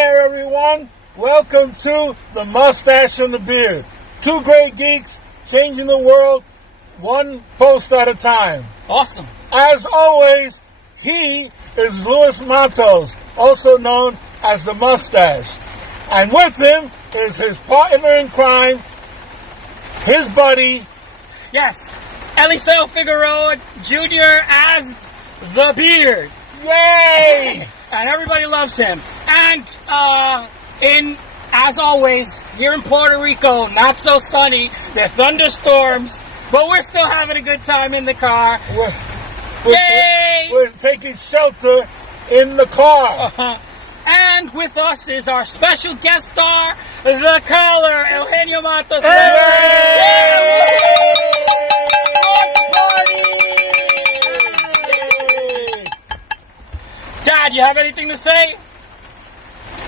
there, everyone. Welcome to the Mustache and the Beard. Two great geeks changing the world one post at a time. Awesome. As always, he is Luis Matos, also known as the Mustache. And with him is his partner in crime, his buddy. Yes, Eliseo Figueroa Jr. as The Beard. Yay! And everybody loves him. And as always, here in Puerto Rico, not so sunny. There's thunderstorms, but we're still having a good time in the car. We're taking shelter in the car. And with us is our special guest star, the caller, Eugenio Matos. Dad, you have anything to say?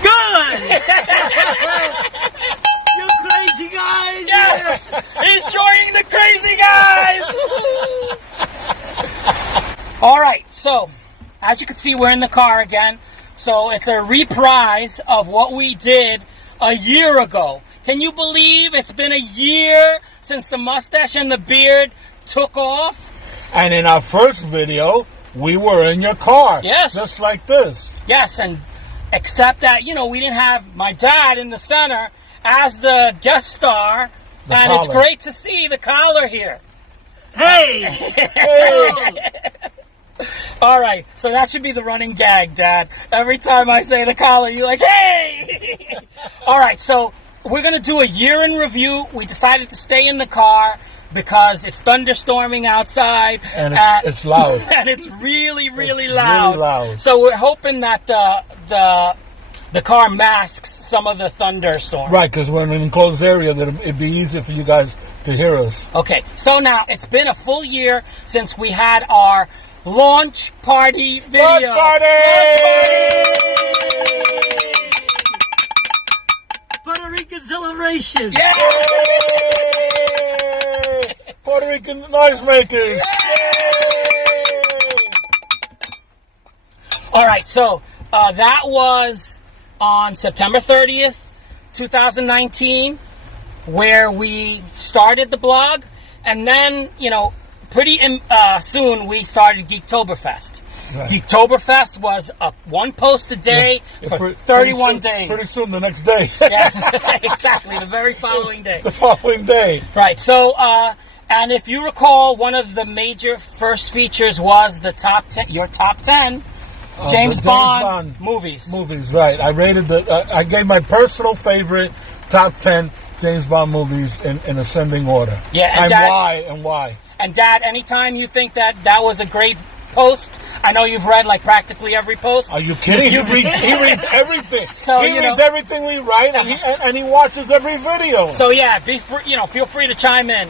Good! You crazy guys! Yes! He's joining the crazy guys! Alright, so, as you can see, we're in the car again. So, it's a reprise of what we did a year ago. Can you believe it's been a year since the Mustache and the Beard took off? And in our first video, we were in your car. Yes. Just like this. Yes, and except that, we didn't have my dad in the center as the guest star. And it's great to see the collar here. Hey! Hey! All right, so that should be the running gag, Dad. Every time I say the collar, you're like, hey! All right, so we're going to do a year in review. We decided to stay in the car because it's thunderstorming outside. And it's loud. And it's really, really It's loud. really loud. So we're hoping that the car masks some of the thunderstorm. Right, because we're in an enclosed area, that it'd be easier for you guys to hear us. Okay, so now it's been a full year since we had our launch party video. Launch party! Puerto Rican celebration! Yeah! Puerto Rican noisemakers! All right, so that was on September 30th, 2019, where we started the blog, and then, pretty soon we started Geektoberfest. Right. Geektoberfest was one post a day for 31 days. Pretty soon, the next day. Yeah, exactly, the very following day. The following day. Right, so, and if you recall, one of the major first features was the your top 10 James Bond movies. Movies, right. I rated I gave my personal favorite top 10 James Bond movies in ascending order. Yeah, and why. And Dad, anytime you think that was a great post, I know you've read like practically every post. Are you kidding? He reads everything. So he reads everything we write, and he watches every video. So yeah, feel free to chime in.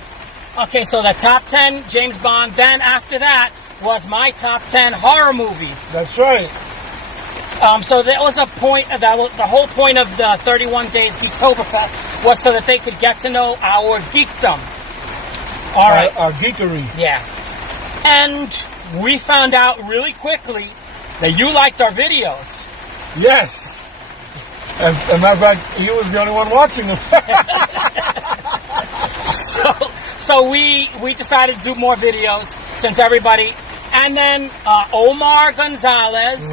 Okay, so the top 10 James Bond. Then after that was my top 10 horror movies. That's right. So that was the whole point of the 31 days Geektoberfest was so that they could get to know our geekdom. All right. Our geekery. Yeah. And we found out really quickly that you liked our videos. Yes. As a matter of fact, you was the only one watching them. So we decided to do more videos since everybody. And then Omar Gonzalez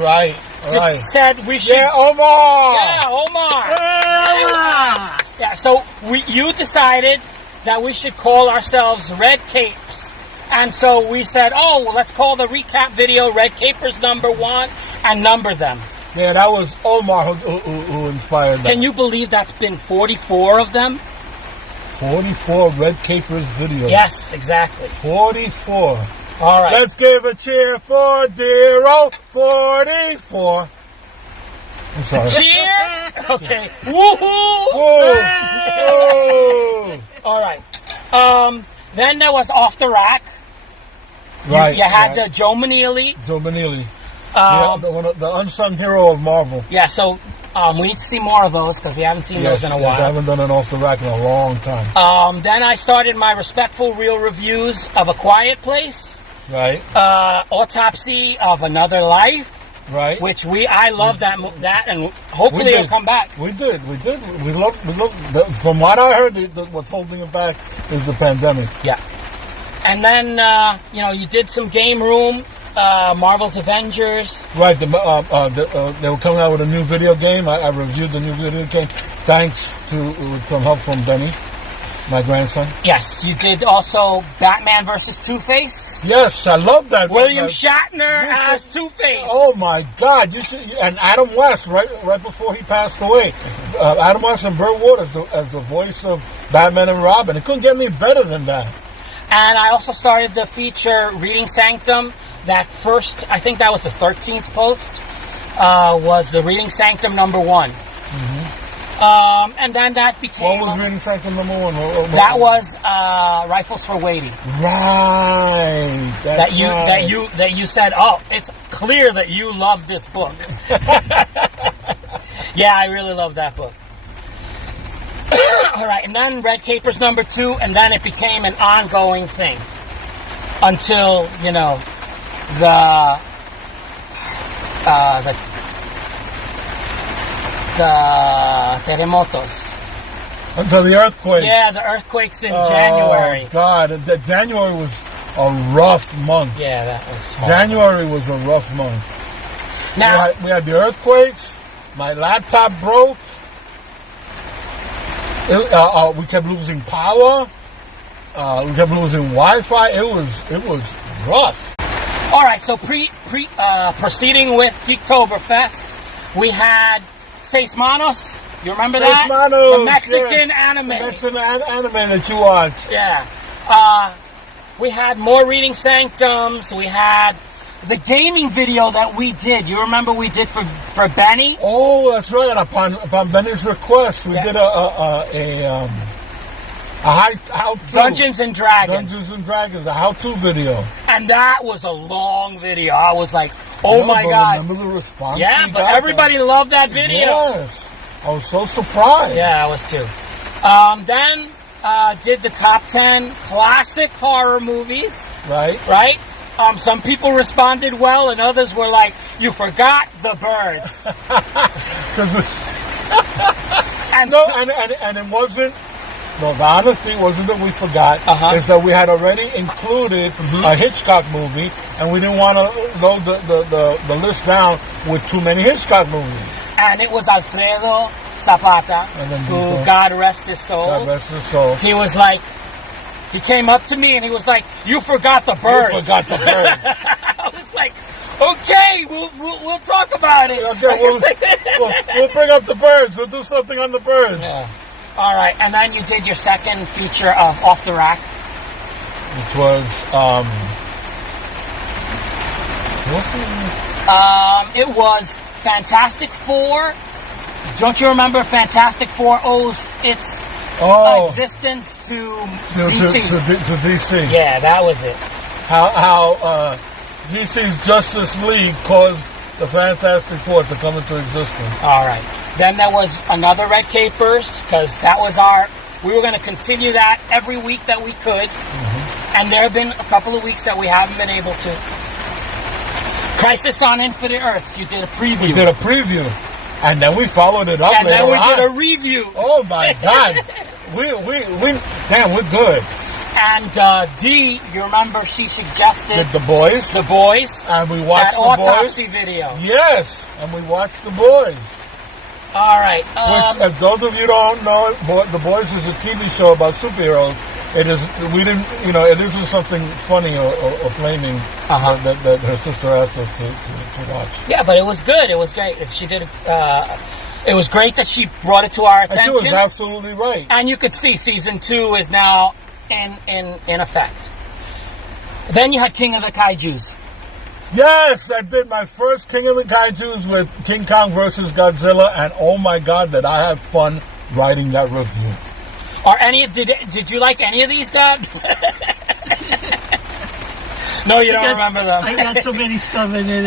said we should. Yeah, Omar. Yeah, Omar. Yeah. Yeah. So you decided that we should call ourselves Red Capes. And so we said, let's call the recap video Red Capers #1 and number them. Yeah, that was Omar who inspired that. Can you believe that's been 44 of them? 44 Red Capers videos. Yes, exactly. 44. All right. Let's give a cheer for dear old 44. I'm sorry. Cheer? Okay. Woohoo! Whoa. Whoa. All right. Then there was Off the Rack. Right. You had Joe Maneely. Joe Maneely. The unsung hero of Marvel. Yeah, so we need to see more of those because we haven't seen those in a while. I haven't done an Off the Rack in a long time. Then I started my respectful real reviews of A Quiet Place. Right. Autopsy of Another Life. Right. Which I love that, and hopefully it'll come back. We did. We love. From what I heard, what's holding it back is the pandemic. Yeah. And then, you did some Game Room, Marvel's Avengers. Right. They were coming out with a new video game. I reviewed the new video game thanks to some help from Benny, my grandson. Yes. You did also Batman versus Two-Face. Yes, I love that. William Shatner as Two-Face. Oh my God! And Adam West right before he passed away. Adam West and Burt Ward as the voice of Batman and Robin. It couldn't get any better than that. And I also started the feature Reading Sanctum. That first, I think that was the 13th post, was the Reading Sanctum #1. Mm-hmm. And then that became... What was Reading Sanctum #1? That was Rifles for Waiting. Right. That you said, oh, it's clear that you love this book. Yeah, I really love that book. All right, and then Red Capers #2, and then it became an ongoing thing until the terremotos. Until the earthquake. Yeah, the earthquakes in January. Oh God, January was a rough month. Yeah, that was horrible. January was a rough month. Now we had the earthquakes. My laptop broke. We kept losing power. We kept losing Wi-Fi. It was rough. all right, so proceeding with Geektoberfest, we had Seis Manos. You remember that? Manos, the Mexican yes. anime. The Mexican anime that you watched. Yeah. We had more Reading Sanctums. We had the gaming video that we did. You remember we did for Benny? Oh, that's right. Upon Benny's request, we did a how-to. Dungeons and Dragons. Dungeons and Dragons, a how-to video. And that was a long video. I was like, oh my God. Remember the response? Yeah, but everybody loved that video. Yes. I was so surprised. Yeah, I was too. Then did the top 10 classic horror movies. Right. Some people responded well, and others were like, "You forgot the birds." And it wasn't. No, the honesty wasn't that we forgot. It's that we had already included a Hitchcock movie, and we didn't want to load the list down with too many Hitchcock movies. And it was Alfredo Zapata, who God rest his soul. God rest his soul. He was like, he came up to me and he was like, "You forgot the birds." You forgot the birds. I was like, "Okay, we'll talk about it." Okay, we'll bring up the birds. We'll do something on the birds. Yeah. All right, and then you did your second feature of Off the Rack, which was it was Fantastic Four. Don't you remember Fantastic Four owes its existence to DC? To DC. Yeah, that was it. How DC's Justice League caused the Fantastic Four to come into existence. All right. Then there was another Red Capers, because that was we were going to continue that every week that we could. Mm-hmm. And there have been a couple of weeks that we haven't been able to. Crisis on Infinite Earths, you did a preview. We did a preview. And then we followed it up and later then we on. did a review. Oh my God. Damn, we're good. And Dee, you remember she suggested The Boys. The Boys. And we watched that The Boys. autopsy video. Yes, and we watched The Boys. All right. Which, if those of you don't know, The Boys is a TV show about superheroes. It isn't something funny or flaming that her sister asked us to watch. Yeah, but it was good. It was great. She did. It was great that she brought it to our attention. And she was absolutely right. And you could see season 2 is now in effect. Then you had King of the Kaijus. Yes, I did my first King of the Kaijus with King Kong versus Godzilla, and oh my God, did I have fun writing that review. Did you like any of these, Dad? No, you don't remember them. I got so many stuff in it.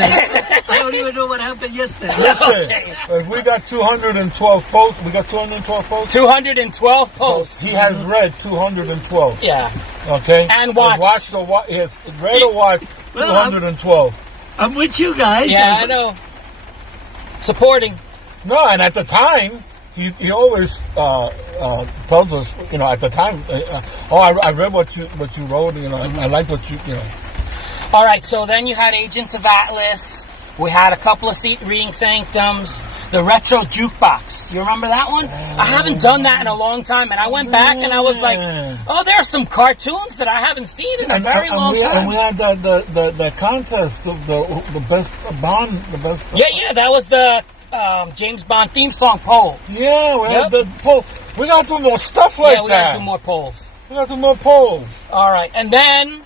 I don't even know what happened yesterday. Listen, we got 212 posts. We got 212 posts? 212 posts. He has read 212. Yeah. Okay? And watched. He has read or watched 212. I'm with you guys. Yeah, I know. supporting. No, and at the time, he always tells us, at the time, I read what you wrote, I like what you. All right, so then you had Agents of Atlas. We had a couple of reading sanctums. The retro jukebox. You remember that one? I haven't done that in a long time, and I went back and I was like, "Oh, there are some cartoons that I haven't seen in a very long time." And we had the contest, the best Bond, the best. Yeah, that was the James Bond theme song poll. Yeah, we had the poll. We gotta do more stuff like that. Yeah, we gotta do more polls. We gotta do more polls. All right, and then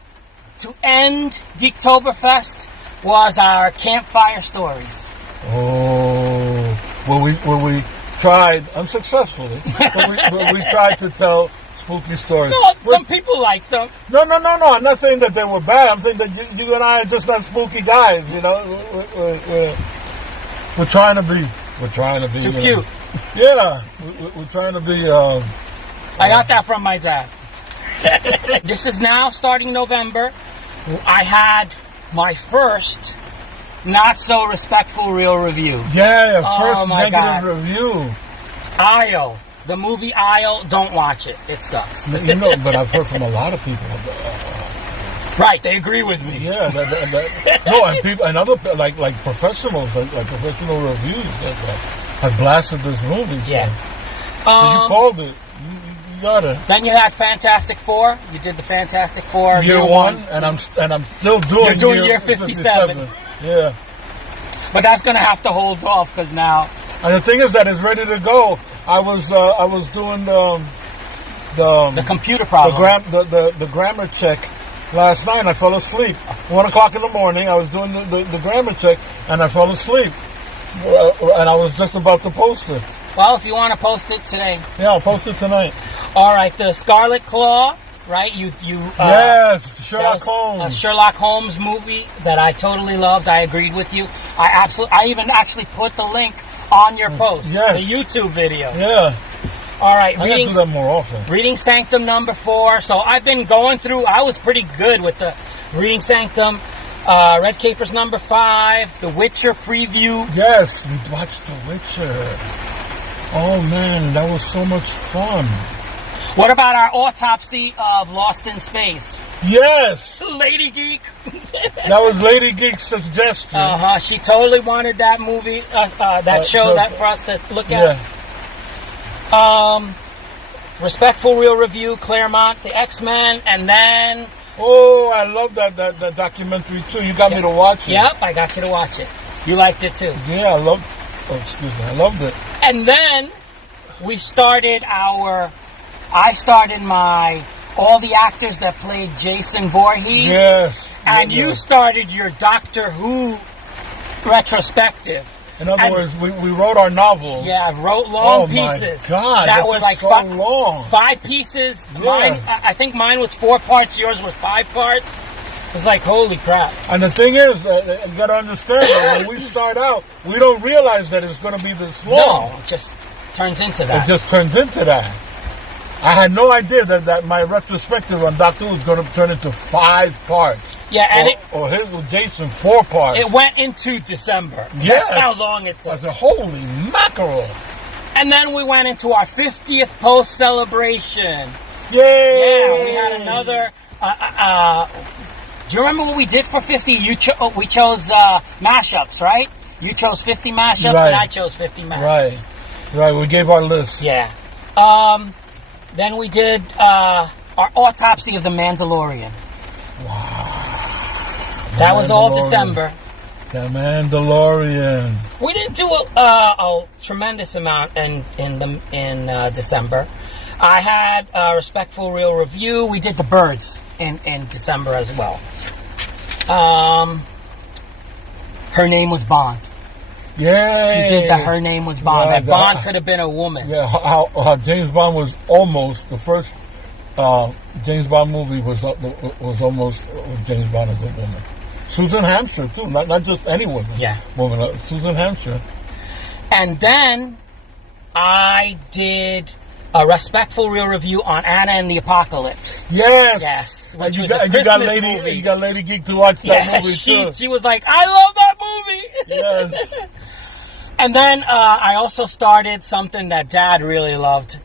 to end Geektoberfest was our campfire stories. Oh, where we tried unsuccessfully, but we tried to tell spooky stories. No, some people like them. No. I'm not saying that they were bad. I'm saying that you and I are just not spooky guys. We're trying to be. We're trying to be. Too cute. Yeah, we're trying to be. I got that from my dad. This is now starting November. I had my first not so respectful real review. Yeah, first my negative God. review. Aisle. The movie Aisle, don't watch it. It sucks. But I've heard from a lot of people. Right, they agree with me. Yeah, and people and other like professionals, like professional reviews that have blasted this movie. So. Yeah. So you called it. You got it. Then you had Fantastic Four. You did the Fantastic Four year one, and I'm still doing. You're doing year 57. Yeah. But that's gonna have to hold off because now. And the thing is that it's ready to go. I was doing the computer problem. The grammar check last night. And I fell asleep. 1:00 in the morning. I was doing the grammar check, and I fell asleep. And I was just about to post it. Well, if you want to post it today. Yeah, I'll post it tonight. All right, the Scarlet Claw, right? Yes, Sherlock Holmes. A Sherlock Holmes movie that I totally loved. I agreed with you. I even actually put the link on your post. Yes. The YouTube video. Yeah. All right. I gotta do that more often. Reading Sanctum number 4. So I've been going through. I was pretty good with the Reading Sanctum. Red Capers number 5. The Witcher preview. Yes, we watched The Witcher. Oh man, that was so much fun. What about our autopsy of Lost in Space? Yes! Lady Geek. That was Lady Geek's suggestion. She totally wanted that movie, that show for us to look at. Yeah. Respectful Real Review, Claremont, the X-Men, and then... Oh, I love that documentary too. You got me to watch it. Yep, I got you to watch it. You liked it too. Yeah, I loved I loved it. And then we started I started my all the actors that played Jason Voorhees. Yes. And you started your Doctor Who retrospective. In other words, we wrote our novels. Yeah, I wrote long pieces. My God, that were like so long. 5 pieces. Yeah. Mine, I think mine was 4 parts. Yours was 5 parts. It's like, holy crap. And the thing is, you got to understand that when we start out, we don't realize that it's going to be this long. No, it just turns into that. It just turns into that. I had no idea that my retrospective on Doctor Who was going to turn into 5 parts. Yeah, and or his with Jason 4 parts. It went into December. Yes. That's how long it took. I said, holy mackerel. And then we went into our 50th post celebration. Yay! Yeah, we had another. Do you remember what we did for 50? We chose mashups, right? You chose 50 mashups, right. And I chose 50 mashups. Right. We gave our list. Yeah. Then we did our autopsy of the Mandalorian. Wow. That was all December. The Mandalorian. We didn't do a tremendous amount in December. I had a respectful real review. We did the birds in December as well. Her name was Bond. Yay! You did that. Her name was Bond. That Bond could have been a woman. Yeah, how James Bond was almost the first James Bond movie was almost James Bond as a woman. Susan Hampshire too, not just any woman. Yeah, woman. Susan Hampshire. And then I did a respectful real review on Anna and the Apocalypse. Yes. Which you was a Christmas movie. You got Lady Geek to watch that movie too. She was like, I love that movie. Yes. And then I also started something that Dad really loved,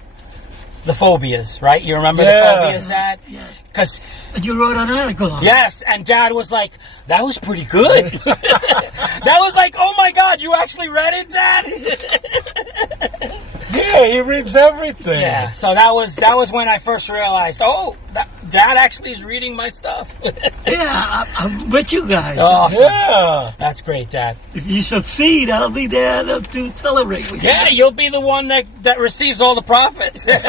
the phobias, right? You remember the phobias, Dad? Yeah. Because you wrote an article on it. Yes, and Dad was like, that was pretty good. That was like, oh my God, you actually read it, Dad? Yeah, he reads everything. Yeah, so that was when I first realized, Dad actually is reading my stuff. Yeah, I'm with you guys. Awesome. Yeah. That's great, Dad. If you succeed, I'll be there to celebrate with you. Yeah, you'll be the one that receives all the profits. It'll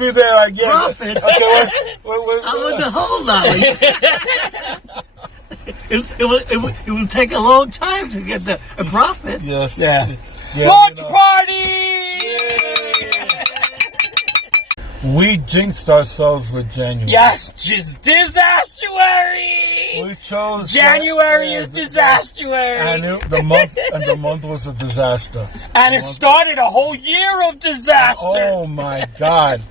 be there like, yeah. Profit? Okay, I want the whole dollar. It will take a long time to get the profit. Yes. Yeah. Yeah, Launch party! We jinxed ourselves with January. Yes, just disastuary. We chose January is disastuary, and the month was a disaster. and it started a whole year of disasters. Oh my God!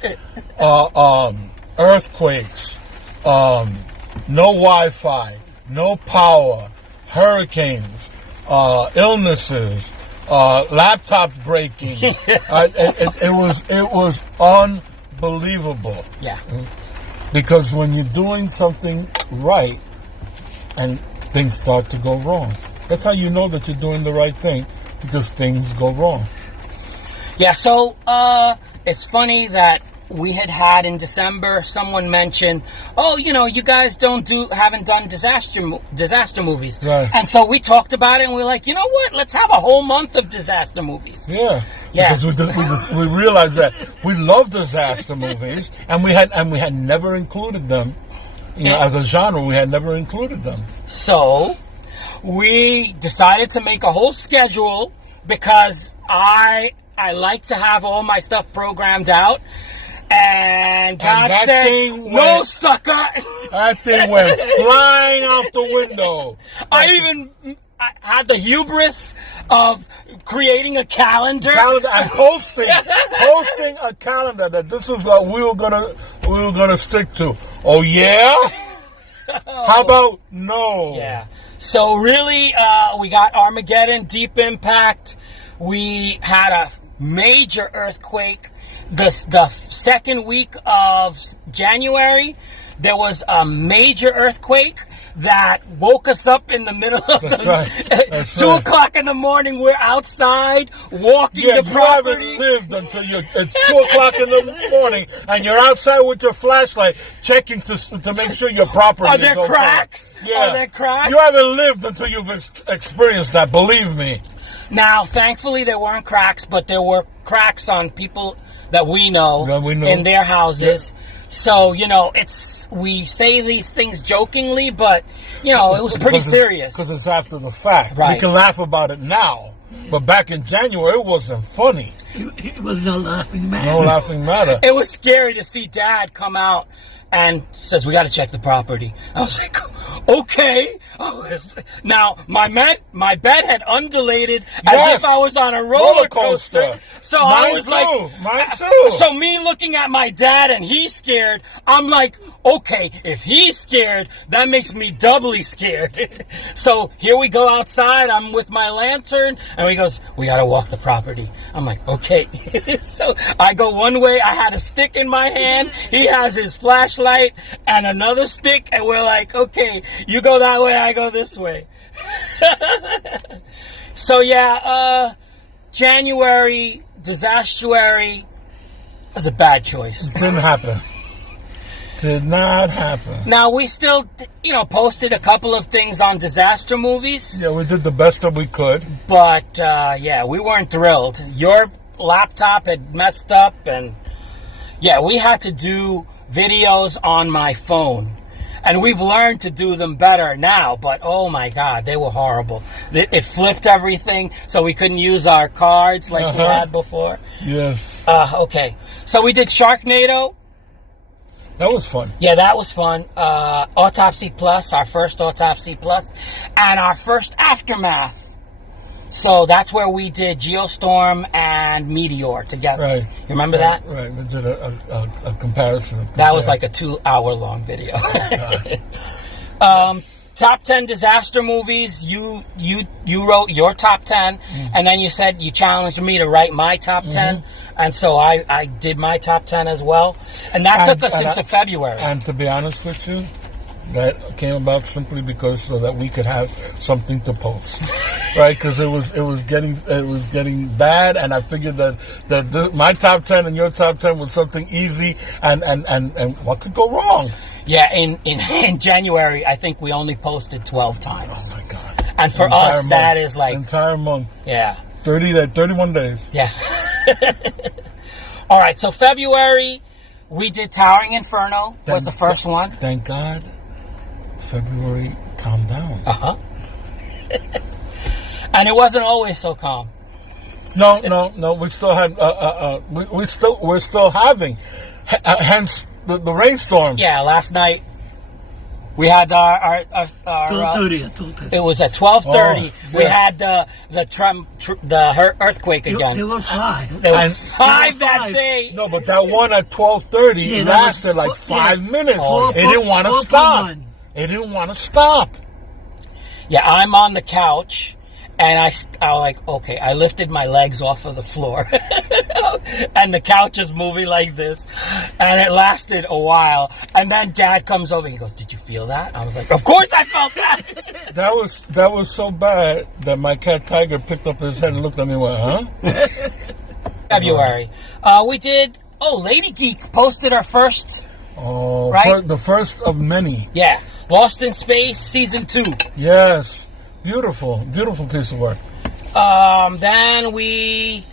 Earthquakes, no Wi-Fi, no power, hurricanes, illnesses, laptops breaking. It was unbelievable. Yeah. Because when you're doing something right and things start to go wrong, that's how you know that you're doing the right thing, because things go wrong. Yeah, so it's funny that we had in December, someone mentioned, you guys haven't done disaster movies. Right. And so we talked about it, and we were like, you know what? Let's have a whole month of disaster movies. Yeah. Yeah. Because we realized that we love disaster movies, and we had never included them. As a genre, we had never included them. So we decided to make a whole schedule, because I like to have all my stuff programmed out. And God said, no, sucker. That thing went flying out the window. I had the hubris of creating a calendar And posting a calendar that this is what we were gonna stick to. Oh yeah? How about no? Yeah. So really, we got Armageddon, Deep Impact. We had a major earthquake. The second week of January, there was a major earthquake that woke us up in the middle of That's the right. That's 2 o'clock in the morning. We're outside walking the property. You haven't lived until it's 2 o'clock in the morning, and you're outside with your flashlight checking to make sure your property Are is there okay. cracks? Yeah. Are there cracks? You haven't lived until you've experienced that. Believe me. Now, thankfully, there weren't cracks, but there were cracks on people that we know in their houses. Yeah. So, we say these things jokingly, but, it was pretty serious. Because it's after the fact. Right. We can laugh about it now. But back in January, it wasn't funny. It was no laughing matter. No laughing matter. It was scary to see Dad come out and says, we got to check the property. I was like, okay. Now, my bed had undulated as if I was on a roller coaster. So I was Mine too. So me looking at my dad and he's scared, I'm like, okay, if he's scared, that makes me doubly scared. So here we go outside. I'm with my lantern, and he goes, we got to walk the property. I'm like, okay. So I go one way. I had a stick in my hand. He has his flashlight and another stick, and we're like, okay, you go that way, I go this way. So yeah, January, disastuary, was a bad choice. Didn't happen. Did not happen. Now, we still, posted a couple of things on disaster movies. Yeah, we did the best that we could. But, we weren't thrilled. Your laptop had messed up, and, we had to do videos on my phone. And we've learned to do them better now, but oh my God, they were horrible. It flipped everything, so we couldn't use our cards like we had before. Yes. Okay. So we did Sharknado. That was fun. Yeah, that was fun. Autopsy Plus, our first Autopsy Plus, and our first Aftermath. So that's where we did Geostorm and Meteor together. Right. You remember that? Right. We did a comparison. That was like a 2-hour long video. top 10 disaster movies. You wrote your top 10, and then you said you challenged me to write my top 10, and so I did my top 10 as well, and that took us into February. And to be honest with you, that came about simply because so that we could have something to post, right? Because it was getting bad, and I figured that my top 10 and your top 10 was something easy, and what could go wrong? Yeah, in January, I think we only posted 12 times. Oh my God! And for us, that is like entire month. Yeah, 31 days. Yeah. All right, so February, we did Towering Inferno. Was the first one. Thank God. February calmed down. And it wasn't always so calm. No. We still had. We're still having. Hence the rainstorm. Yeah, last night we had our 2:30. it was at 12:30. Oh, we yeah. had the earthquake again. There were 5. There were And- 5 that day. No, but that one at 12:30 Yeah, that lasted was- like 5 minutes. Oh, It didn't want to 4.1. stop. It didn't want to stop. Yeah, I'm on the couch, and I was like, okay, I lifted my legs off of the floor, and the couch is moving like this, and it lasted a while, and then Dad comes over, he goes, did you feel that? I was like, of course I felt that. That was so bad that my cat Tiger picked up his head and looked at me and went, huh? February. We did, Lady Geek posted our first, Oh, Right? the first of many. yeah, Lost in Space Season 2. Yes. Beautiful piece of work. Then we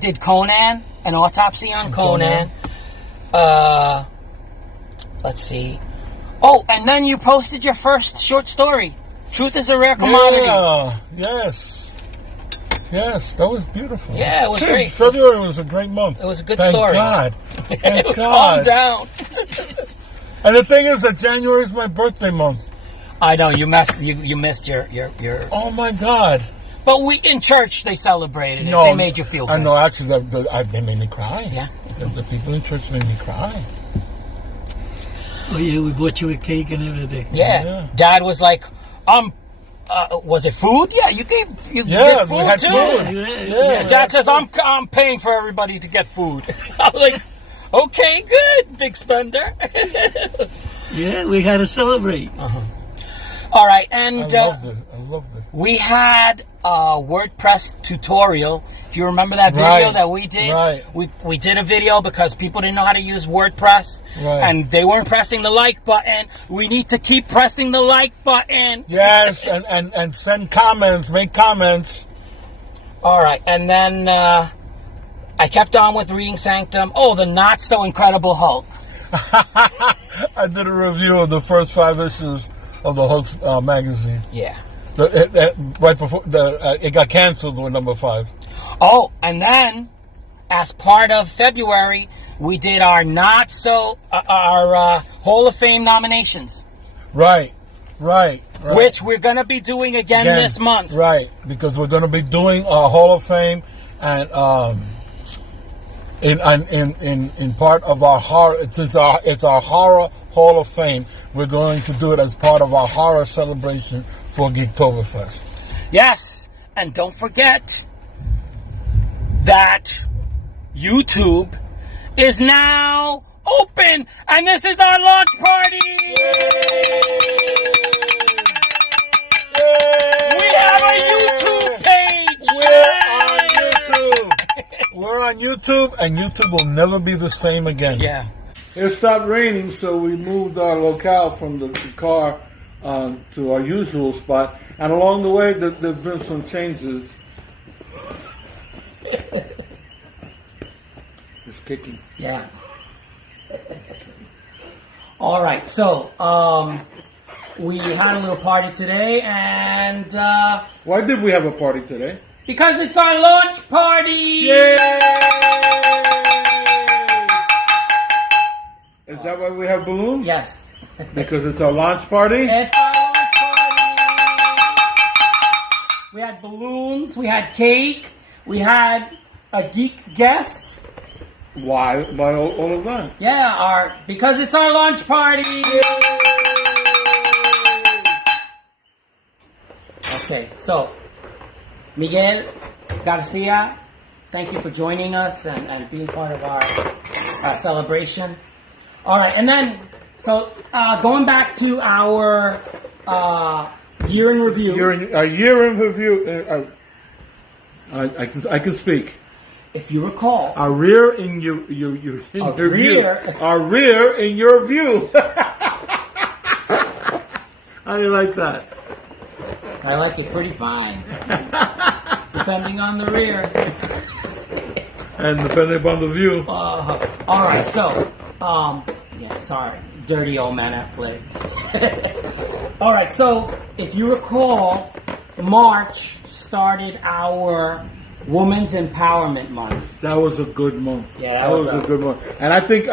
did Conan, an autopsy on Conan. Let's see. Oh, and then you posted your first short story, Truth is a Rare Commodity. Yeah. Yes, that was beautiful. Yeah, it was great. February was a great month. It was a good Thank story. God. Thank Calm God. down. And the thing is that January is my birthday month. I know you missed your. Oh my God. But we in church they celebrated it. No, They made you feel good. I know. Actually, they made me cry. Yeah. The people in church made me cry. Oh yeah, we bought you a cake and everything. Yeah. Dad was like, was it food? Yeah, you get Yeah, food we had too. food. Yeah, Dad says I'm paying for everybody to get food. I'm like, okay, good, big spender. Yeah, we had to celebrate. All right, and I loved it. we had a WordPress tutorial. If you remember that video Right, that we did, right. we did a video because people didn't know how to use WordPress, Right. and they weren't pressing the like button. We need to keep pressing the like button. Yes, and send comments, make comments. All right, and then I kept on with Reading Sanctum. Oh, the Not So Incredible Hulk. I did a review of the first 5 issues of the Hulk magazine. Yeah. Right before it got canceled with number 5. Oh, and then as part of February, we did our Hall of Fame nominations, Right. which we're going to be doing again this month. Right, because we're going to be doing our Hall of Fame, and in part of our horror, since it's our horror Hall of Fame, we're going to do it as part of our horror celebration for Geektoberfest. Yes, and don't forget that YouTube is now open, and this is our launch party. We have a YouTube page. We're on YouTube, and YouTube will never be the same again. Yeah. It stopped raining, so we moved our locale from the car to our usual spot. And along the way, there's been some changes. It's kicking. Yeah. All right. So, we had a little party today, and Why did we have a party today? because it's our launch party. Yay! Is that why we have balloons? Yes. Because it's our launch party? It's our launch party. We had balloons. We had cake. We had a geek guest. Why all of that? Yeah, because it's our launch party. Okay, so Miguel Garcia, thank you for joining us and being part of our celebration. All right, and then, so going back to our year in review. Year in review. I can speak. If you recall, Our rear in your view. Our rear in your view. How do you like that? I like it pretty fine, depending on the rear. And depending upon the view. All right, so, yeah, sorry, dirty old man at play. All right, so if you recall, March started our Women's Empowerment Month. That was a good month. Yeah, that was a good month. And I think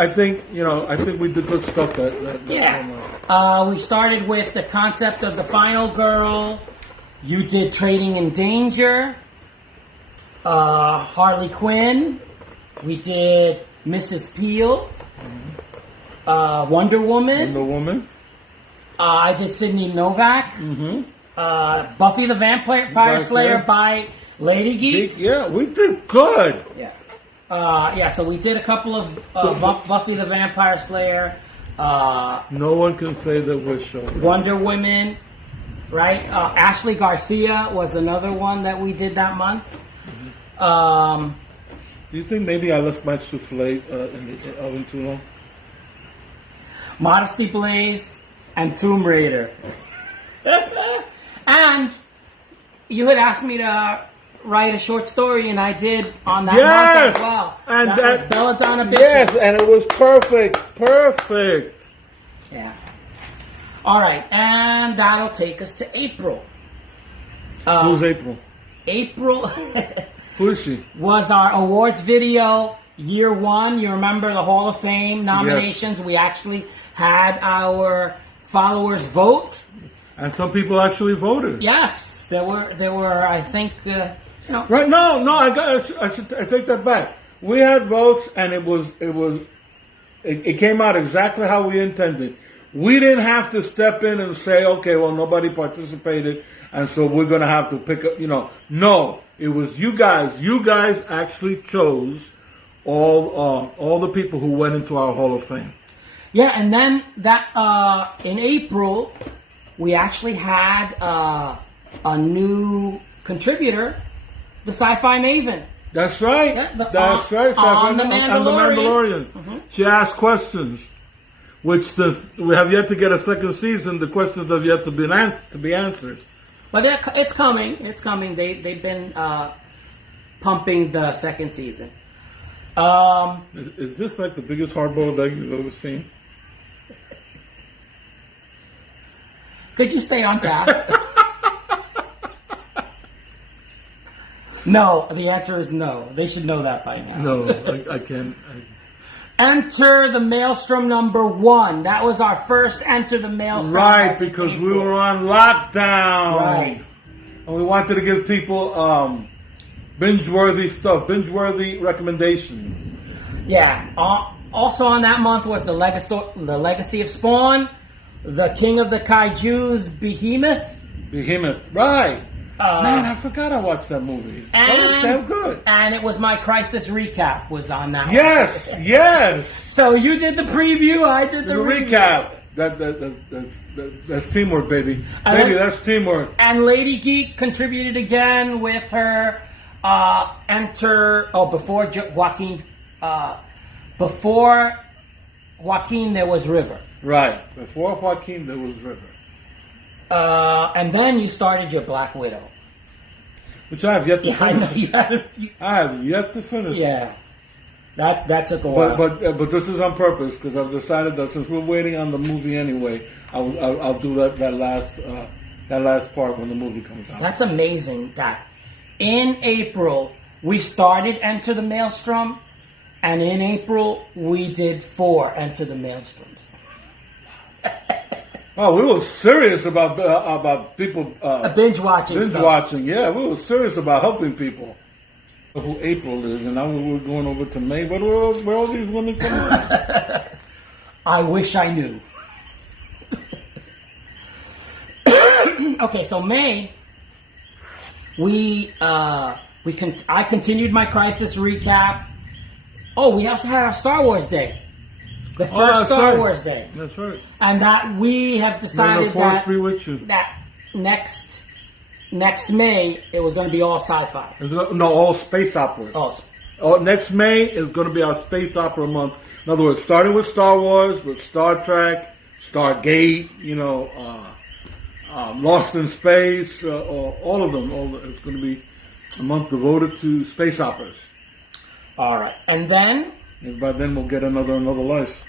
we did good stuff that Yeah. month. We started with the concept of the final girl. You did Trading in Danger. Harley Quinn. We did Mrs. Peel. Wonder Woman. Wonder Woman. I did Sydney Novak. Buffy the Vampire Slayer by Lady Geek. Yeah, we did good. Yeah. So we did a couple of Buffy the Vampire Slayer. No one can say that we're showing. Wonder Woman, right? Ashley Garcia was another one that we did that month. Do you think maybe I left my souffle in the oven too long? Modesty Blaze and Tomb Raider. And you had asked me to write a short story, and I did on that month as well. And that was Belladonna Bishop. Yes, and it was perfect. Perfect. Yeah. All right, and that'll take us to April. Who's April? April Who is she? was our awards video, year one. You remember the Hall of Fame nominations? Yes. We actually had our followers vote. And some people actually voted. Yes, there were. I think, Right? No. I take that back. We had votes, and it came out exactly how we intended. We didn't have to step in and say, okay, well, nobody participated, and so we're going to have to pick up. No, it was you guys. You guys actually chose all the people who went into our Hall of Fame. Yeah, and then that in April, we actually had a new contributor, the Sci-Fi Maven. That's right. Yeah, That's right. On the Mandalorian. Mm-hmm. She asked questions, which we have yet to get a second season. The questions have yet to be answered. But it's coming. It's coming. They've been pumping the second season. Is this like the biggest hard-boiled egg you've ever seen? Could you stay on task? No, the answer is no. They should know that by now. No, I can't. Enter the Maelstrom _1. That was our first Enter the Maelstrom. Right, because we were on lockdown. Right. And we wanted to give people binge-worthy stuff, binge-worthy recommendations. Yeah. Also on that month was the Legacy of Spawn, the King of the Kaijus, Behemoth. Right. Man, I forgot I watched that movie. That was damn good. And it was my Crisis recap was on that one. Yes. So you did the preview, I did the recap. That's teamwork, baby. That's teamwork. And Lady Geek contributed again with her before Joaquin there was River. Right. Before Joaquin there was River. And then you started your Black Widow. Which I have yet to finish. I know you had a few. I have yet to finish. Yeah. That took a while. But this is on purpose because I've decided that since we're waiting on the movie anyway, I'll do that last part when the movie comes out. That's amazing that in April we started Enter the Maelstrom, and in April we did 4 Enter the Maelstroms. Oh, we were serious about people binge watching. Yeah, we were serious about helping people. Who April is, and now we're going over to May. Where all these women coming from? I wish I knew. Okay, so May I continued my Crisis recap. Oh, we also had our Star Wars Day. The first Star Wars Day. That's right. And that we have decided May the Force be with you. that next May, it was going to be all sci-fi. No, all space operas. Next May is going to be our space opera month. In other words, starting with Star Wars, with Star Trek, Stargate, Lost in Space, all of them. It's going to be a month devoted to space operas. All right. And then... And by then we'll get another life.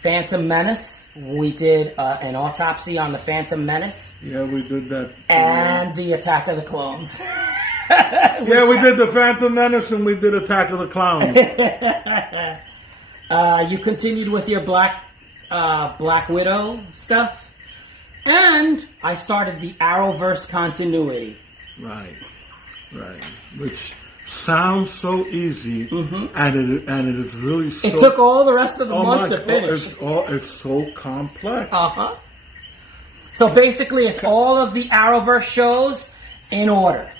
Phantom Menace. We did an autopsy on the Phantom Menace. Yeah, we did that. And the Attack of the Clones. Yeah, we did the Phantom Menace and we did Attack of the Clowns. You continued with your Black Widow stuff. And I started the Arrowverse continuity. Right. Which sounds so easy, and it is really so... It took all the rest of the month to finish. It's so complex. Uh-huh. So basically, it's all of the Arrowverse shows in order.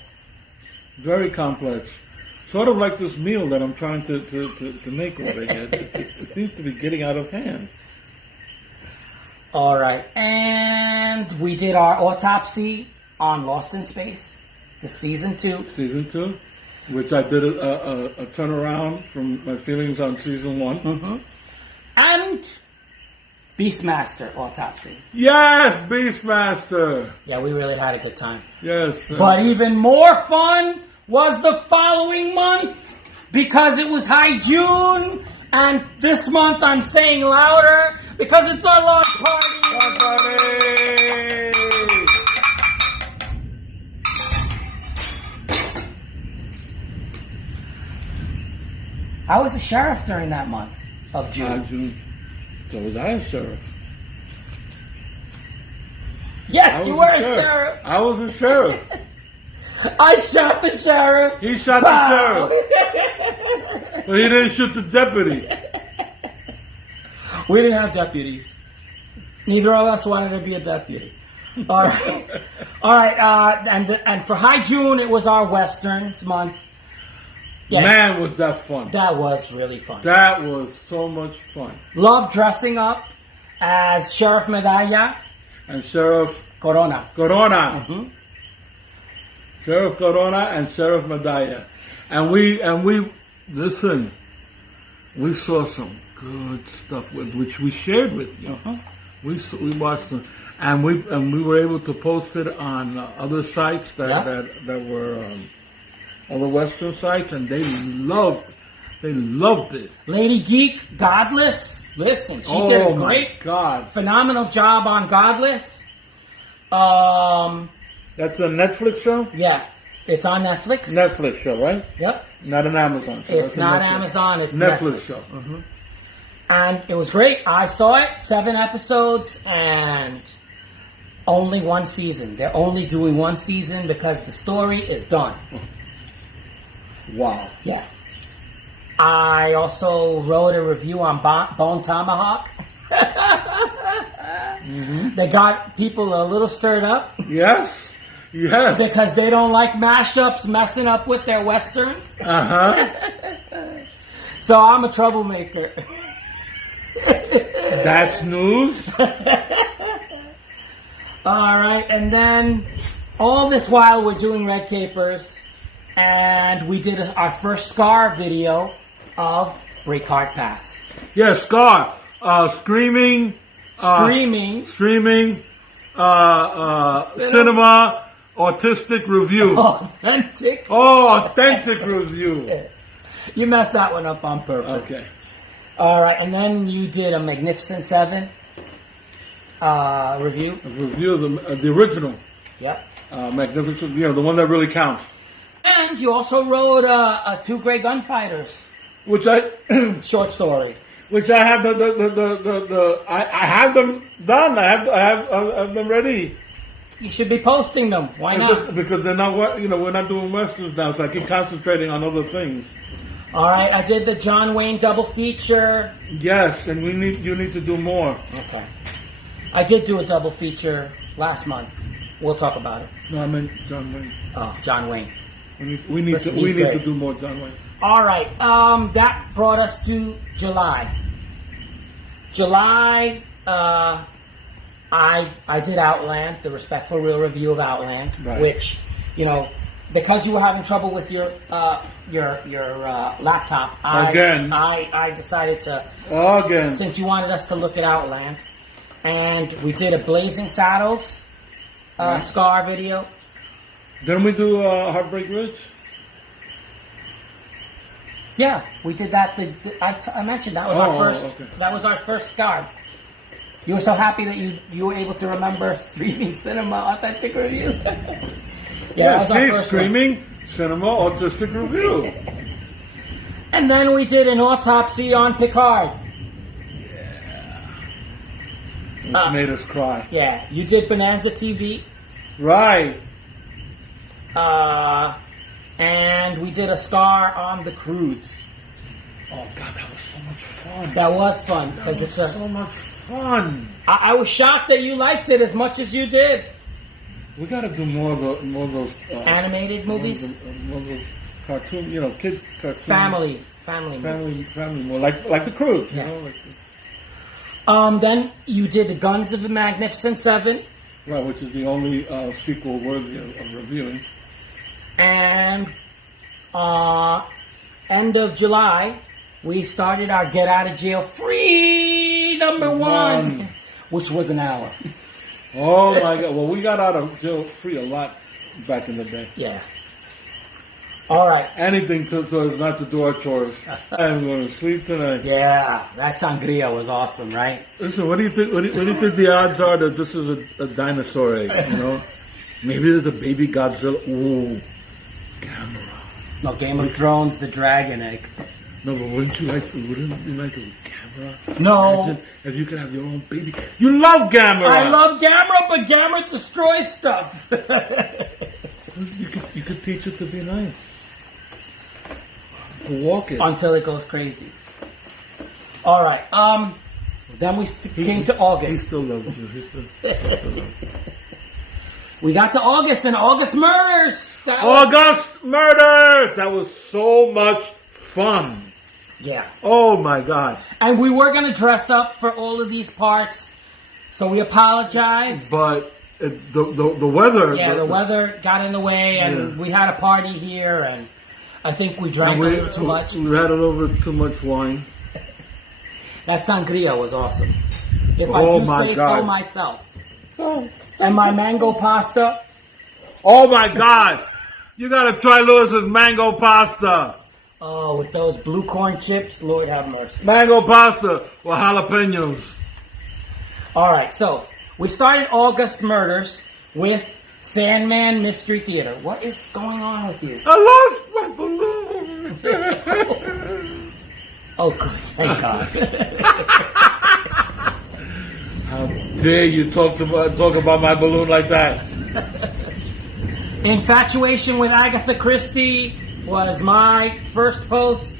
Very complex. Sort of like this meal that I'm trying to make over here. It seems to be getting out of hand. All right. And we did our autopsy on Lost in Space, the Season 2. Season 2, which I did a turnaround from my feelings on Season 1. Mm-hmm. And Beastmaster autopsy. Yes, Beastmaster. Yeah, we really had a good time. Yes. But even more fun was the following month because it was High June, and this month I'm saying louder because it's our launch party. Launch party. I was a sheriff during that month of June. So was I a sheriff. Yes, you were a sheriff. I was a sheriff. I shot the sheriff. He shot the sheriff. But he didn't shoot the deputy. We didn't have deputies. Neither of us wanted to be a deputy. All right. All right. And for High June, it was our Westerns month. Yes. Man, was that fun. That was really fun. That was so much fun. Love dressing up as Sheriff Medalla. And Sheriff Corona. Mm-hmm. Sheriff Corona and Sheriff Medalla. And we listen, we saw some good stuff which we shared with you. We watched them. And we were able to post it on other sites that were other Western sites, and they loved it. Lady GEEK, Godless. Listen, she did a great, phenomenal job on Godless. That's a Netflix show? Yeah, it's on Netflix. Netflix show, right? Yep. Not an Amazon show. It's not Amazon. It's Netflix show. Mm-hmm. And it was great. I saw it, 7 episodes, and only 1 season. They're only doing 1 season because the story is done. Wow. Yeah. I also wrote a review on Bone Tomahawk. They got people a little stirred up. Yes. Because they don't like mashups messing up with their Westerns. So I'm a troublemaker. That's news. All right. And then all this while we're doing Red Capers. And we did our first Scar video of Break Heart Pass. Yeah, Scar. Streaming, cinema, autistic review. Authentic review. You messed that one up on purpose. Okay. All right, and then you did a Magnificent Seven review. A review of the original. Yep. Magnificent, the one that really counts. And you also wrote a 2 Great Gunfighters, which I short story. Which I have I have them done. I have them ready. You should be posting them. Why not? Because they're not. We're not doing westerns now, so I keep concentrating on other things. All right, I did the John Wayne double feature. Yes, and you need to do more. Okay. I did do a double feature last month. we'll talk about it. No, I meant John Wayne. Oh, John Wayne. We need Listen, to we he's need great. to do more John Wayne. All right. That brought us to July. July, I did Outland, the Respectful Real review of Outland, Right. which, because you were having trouble with your laptop, I decided to, Again. since you wanted us to look at Outland, and we did a Blazing Saddles Scar video. Didn't we do Heartbreak Ridge? Yeah, we did that. I mentioned that was our first. Okay. That was our first Scar. You were so happy that you were able to remember Streaming Cinema Authentic Review. That was our see, first Streaming Cinema Autistic Review. And then we did an autopsy on Picard. Which made us cry. Yeah, you did Bonanza TV. Right. And we did a Scar on the Croods. Oh God, that was so much fun. That was fun because That was so much fun. I was shocked that you liked it as much as you did. We got to do more of those Animated movies, more of those cartoon, kid cartoon. family movies. Family more like the Croods, Yeah. Like the, Then you did the Guns of the Magnificent Seven. right, which is the only sequel worthy of reviewing. And end of July, we started our Get Out of Jail Free #1, which was an hour. Oh my God! Well, we got out of jail free a lot back in the day. Yeah. All right. Anything so as not to do our chores. I'm going to sleep tonight. Yeah, that sangria was awesome, right? Listen, what do you think? What do you think the odds are that this is a dinosaur egg? Maybe there's a baby Godzilla. Ooh, camera. No, Game of Thrones, the dragon egg. No, but wouldn't you like a camera? No. Imagine if you could have your own baby. You love Gamera. I love Gamera, but Gamera destroys stuff. You could teach it to be nice. Walk it. Until it goes crazy. All right. Then we came to He August. still loves you. He still loves you. We got to August and August Murders. August Murder! That was so much fun. Yeah. Oh my God. And we were going to dress up for all of these parts, so we apologize. But the weather. Yeah, the weather got in the way, and we had a party here, and I think we drank a little too much. We had a little bit too much wine. That sangria was awesome. If Oh I do my say God. so myself. And my mango pasta. Oh my God. You got to try Lewis's mango pasta. Oh, with those blue corn chips, Lord have mercy. Mango pasta with jalapenos. All right, so we started August Murders with Sandman Mystery Theater. What is going on with you? I lost my balloon. Oh, good, thank God. How dare you talk about my balloon like that? Infatuation with Agatha Christie was my first post.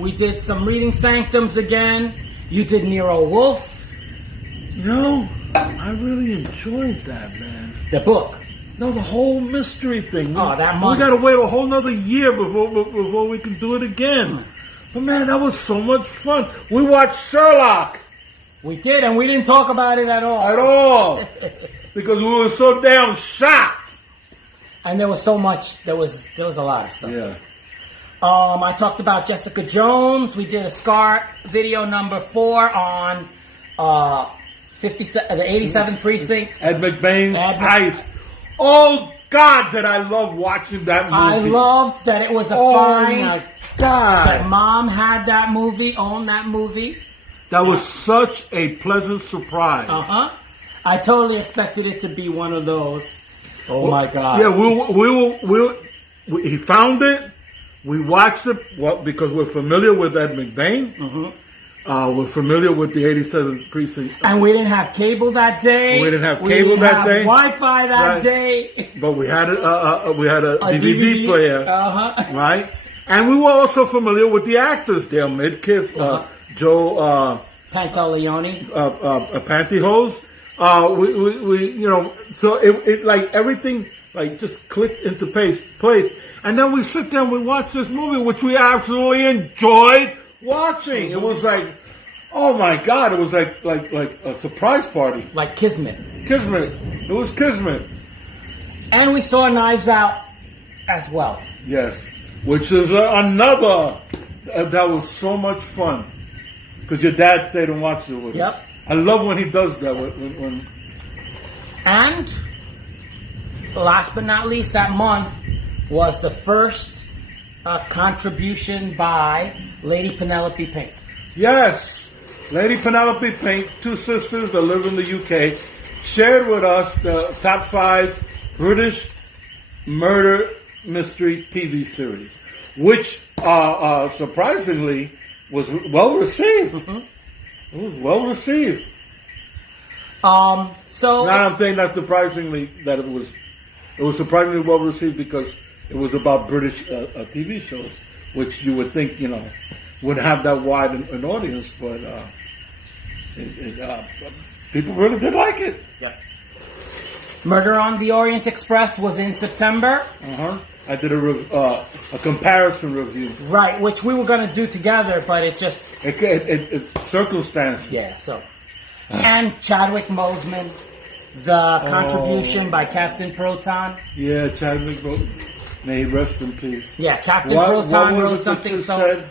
We did some Reading Sanctums again. You did Nero Wolfe. No, I really enjoyed that, man. The book. No, the whole mystery thing. Oh, that We month. got to wait a whole nother year before we can do it again. But man, that was so much fun. We watched Sherlock We did, and we didn't talk about it at all. at all because we were so damn shocked. And there was so much. There was a lot of stuff. Yeah. I talked about Jessica Jones. We did a Scar video #4 on the 87th precinct. Ed McBain's Ed Mc- Ice. Oh God, did I love watching that movie? I loved that it was a Oh find. my That God. mom had that movie, owned that movie. That was such a pleasant surprise. I totally expected it to be one of those. Oh my God. Yeah, he found it. We watched it because we're familiar with Ed McBain. We're familiar with the 87th precinct. And we didn't have cable that day. We didn't have cable that day. Wi-Fi that Right. day. But we had a DVD player, Uh-huh. right? And we were also familiar with the actors, Dale Midkiff, Joe Pantaleone. Pantyhose, we you know, so it like everything like just clicked into place, and then we sit down, we watch this movie, which we absolutely enjoyed watching. It was like, oh my God, it was like a surprise party, like Kismet. It was Kismet, and we saw Knives Out as well. Yes, which is another that was so much fun because your dad stayed and watched it with us. Yep. I love when he does that. When And last but not least, that month was the first contribution by Lady Penelope Pink. Yes, Lady Penelope Pink, two sisters that live in the UK, shared with us the top 5 British murder mystery TV series, which surprisingly was well received. Mm-hmm. It was well received. So now I'm saying that surprisingly that it was surprisingly well received because it was about British TV shows, which you would think would have that wide an audience, but people really did like it. Yeah. Murder on the Orient Express was in September. I did a comparison review. Right, which we were going to do together, but it just... It circumstances. Yeah, so... And Chadwick Boseman, the contribution by Captain Proton. Yeah, Chadwick Boseman. May he rest in peace. Yeah, Captain Proton wrote something so... Said?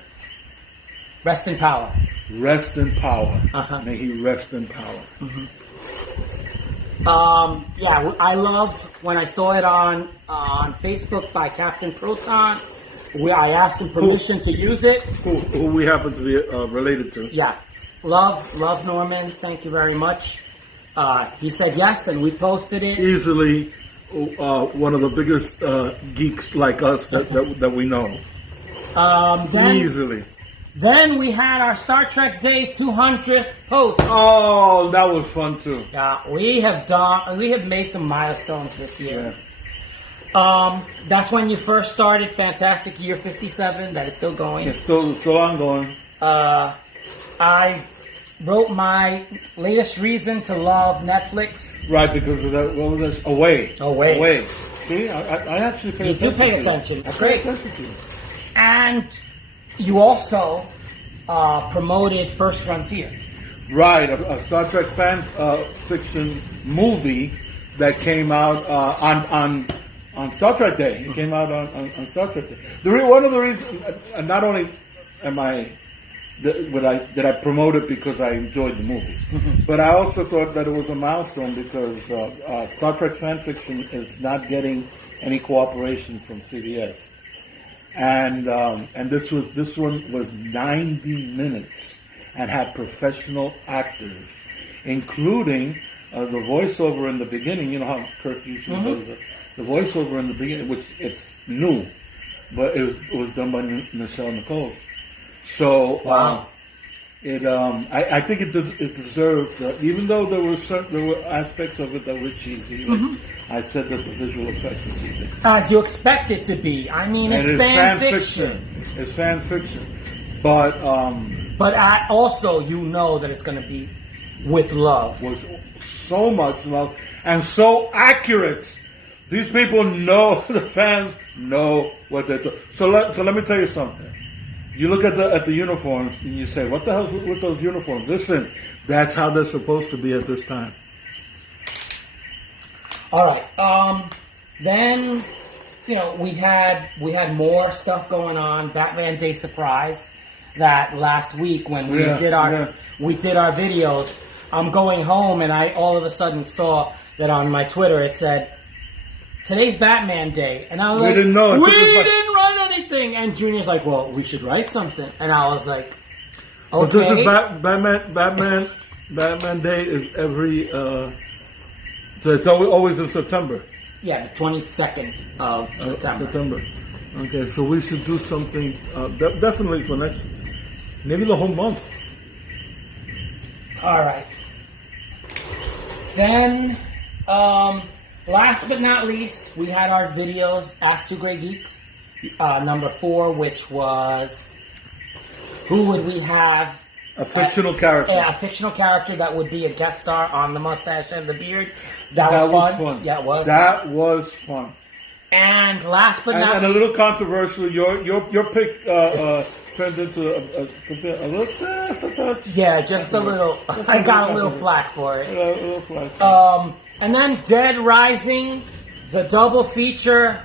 Rest in power. Rest in power. May he rest in power. Yeah, I loved when I saw it on Facebook by Captain Proton. I asked him permission to use it. Who we happen to be related to. Yeah. Love Norman. Thank you very much. He said yes, and we posted it. Easily one of the biggest geeks like us that we know. Easily. Then we had our Star Trek Day 200th post. Oh, that was fun too. Yeah, we have made some milestones this year. Yeah. That's when you first started Fantastic Year 57. That is still going. It's still ongoing. I wrote my latest reason to love Netflix. Right, because of that. What was that? Away. See, I actually pay attention. You do pay attention. That's great. You. And you also promoted First Frontier. Right, a Star Trek fan fiction movie that came out on Star Trek Day. It came out on Star Trek Day. One of the reasons, not only did I promote it because I enjoyed the movies, but I also thought that it was a milestone because Star Trek fan fiction is not getting any cooperation from CBS. And this one was 90 minutes and had professional actors, including the voiceover in the beginning. You know how Kirk usually does it. The voiceover in the beginning, which it's new, but it was done by Michelle Nichols. So wow. I think it deserved, even though there were aspects of it that were cheesy. Like I said that the visual effects were cheesy. As you expect it to be. I mean, it's fan fiction. It's fan fiction, but also you know that it's going to be with love. With so much love and so accurate. These people know, the fans know what they're doing. So let me tell you something. You look at the uniforms and you say, what the hell's with those uniforms? Listen, that's how they're supposed to be at this time. All right. Then, we had more stuff going on. Batman Day Surprise that last week when we did our videos. I'm going home and I all of a sudden saw that on my Twitter it said, today's Batman Day. And I was we didn't know. We didn't write anything. And Junior's like, well, we should write something. And I was like, okay. But this is Batman Day is every, so it's always in September. Yeah, the 22nd of September. Okay, so we should do something, definitely for maybe the whole month. All right. Then, last but not least, we had our videos, Ask Two Great Geeks, number 4, which was who would we have A fictional character. Yeah, a fictional character that would be a guest star on The Mustache and The Beard. That was fun. Yeah, it was. That was fun. And last but not least, a little controversial. Your pick turned into a little. Yeah, just a little. I got a little flack for it. A little flack. And then Dead Rising, the double feature.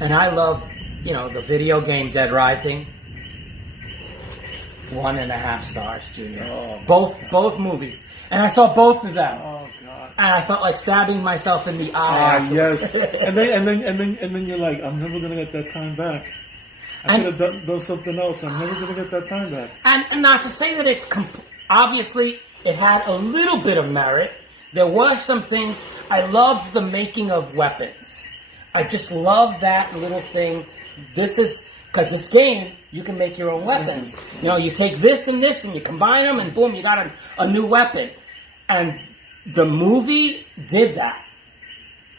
And I loved, the video game Dead Rising. 1.5 stars, Junior. Oh, both movies, and I saw both of them. Oh God! And I felt like stabbing myself in the eye. Yes. and then you're like, I'm never gonna get that time back. I could have done something else. I'm never gonna get that time back. And not to say that it's obviously it had a little bit of merit. There were some things. I loved the making of weapons. I just love that little thing. Because this game, you can make your own weapons. You take this and this and you combine them and boom, you got a new weapon. And the movie did that.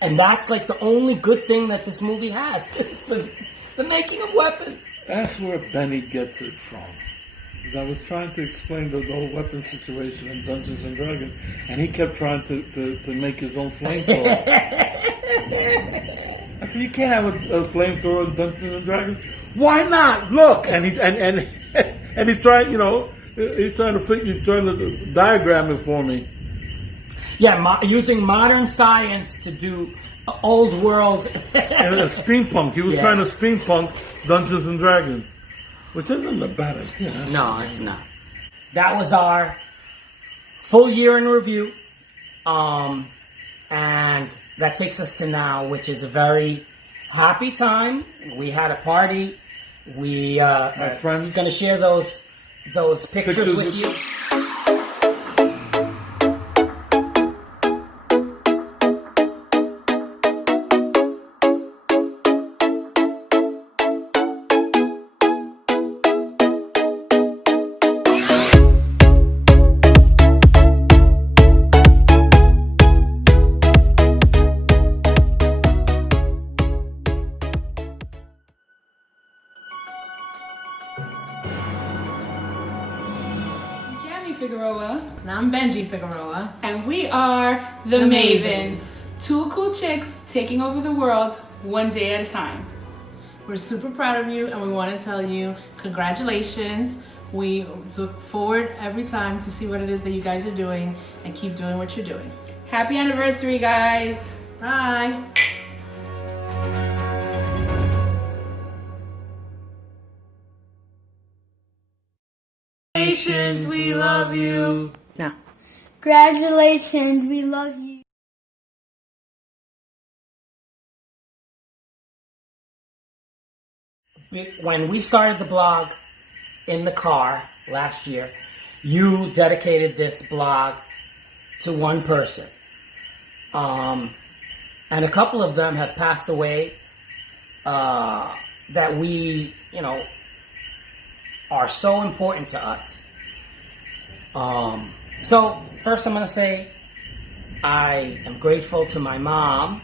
And that's like the only good thing that this movie has. It's the making of weapons. That's where Benny gets it from. I was trying to explain the whole weapon situation in Dungeons and Dragons, and he kept trying to make his own flamethrower. I said, you can't have a flamethrower in Dungeons and Dragons. Why not? Look, and he tried, he's trying to diagram it for me. Yeah, using modern science to do old world. And steampunk. He was trying to steampunk Dungeons and Dragons, which isn't a bad idea. No, it's not. That was our full year in review, and that takes us to now, which is a very happy time. We had a party. We my friends going to share those pictures with you. And I'm Benji Figueroa. And we are the Mavens. Two cool chicks taking over the world one day at a time. We're super proud of you and we want to tell you congratulations. We look forward every time to see what it is that you guys are doing and keep doing what you're doing. Happy anniversary, guys. Bye. Congratulations, we love you. No. Congratulations, we love you. When we started the blog in the car last year, you dedicated this blog to one person. And a couple of them have passed away that we, are so important to us. So first I'm going to say I am grateful to my mom,